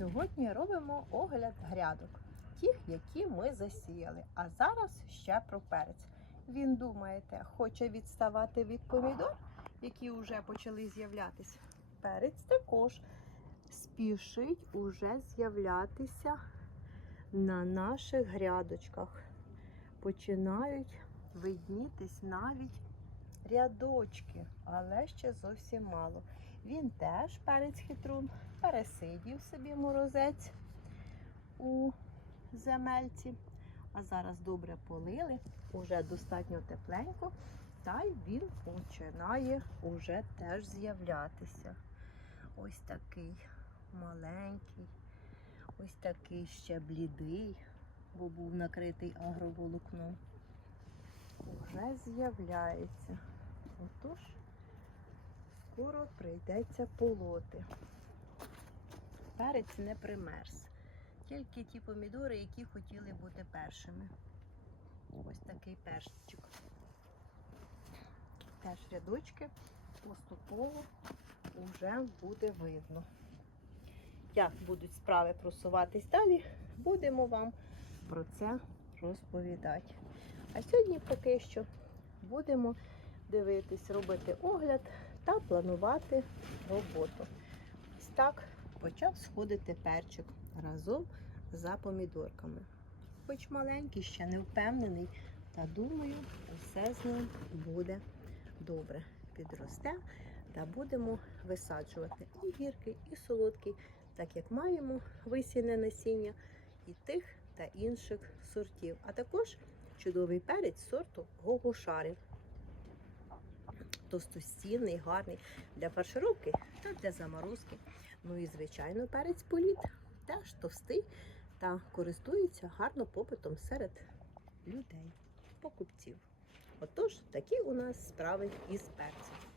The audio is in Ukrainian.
Сьогодні робимо огляд грядок, тих, які ми засіяли. А зараз ще про перець. Він думаєте, хоче відставати від помідор, які вже почали з'являтися. Перець також спішить уже з'являтися на наших грядочках. Починають виднітись навіть рядочки, але ще зовсім мало. Він теж перець хитрун, пересидів собі морозець у земельці. А зараз добре полили, уже достатньо тепленько, та й він починає уже теж з'являтися. Ось такий маленький, ось такий ще блідий, бо був накритий агроволокном. Уже з'являється. Отож, скоро прийдеться полоти. Перець не примерз. Тільки ті помідори, які хотіли бути першими. Ось такий перчик. Теж рядочки поступово вже буде видно. Як будуть справи просуватись далі, будемо вам про це розповідати. А сьогодні поки що будемо дивитись, робити огляд та планувати роботу. Ось так почав сходити перчик разом за помідорками. Хоч маленький, ще не впевнений, та думаю, все з ним буде добре. Підросте та будемо висаджувати і гіркий, і солодкий, так як маємо висіне насіння і тих та інших сортів. А також чудовий перець сорту гогошари. Товстостінний, гарний для фаршировки та для заморозки. Ну і, звичайно, перець політ теж товстий та користується гарно попитом серед людей, покупців. Отож, такі у нас справи із перцем.